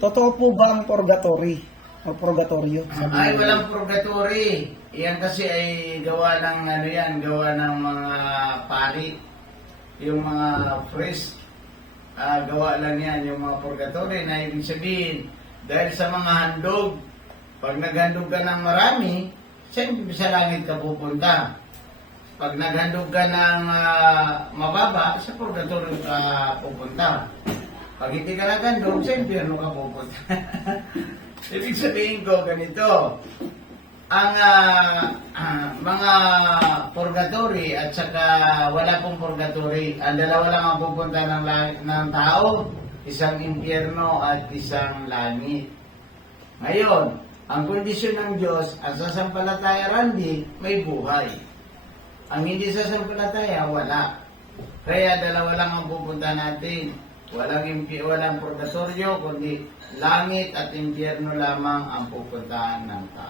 Totoo po ba ang purgatory? O purgatorio? Ay, walang purgatory. Yan kasi ay gawa ng ano yan, gawa ng mga pari. Yung mga priest, gawa lang yan, yung mga purgatory na ibig sabihin, dahil sa mga handog, pag naghandog ka ng marami, siyempre sa langit ka pupunta. Pag naghandog ka ng mababa, sa purgatory ka pupunta. Pag hindi ka naghandog, siyempre ano ka pupunta. Ibig sabihin ko ganito, ang mga purgatory at saka wala pong purgatory, ang dalawa lang ang pupunta ng tao, isang impyerno at isang langit. Ngayon, ang kondisyon ng Diyos, ang sasampalataya Randy, may buhay. Ang hindi sasampalataya, wala. Kaya dalawa lang ang pupunta natin. Walang purgatorio, kundi langit at impyerno lamang ang pupuntahan ng tao.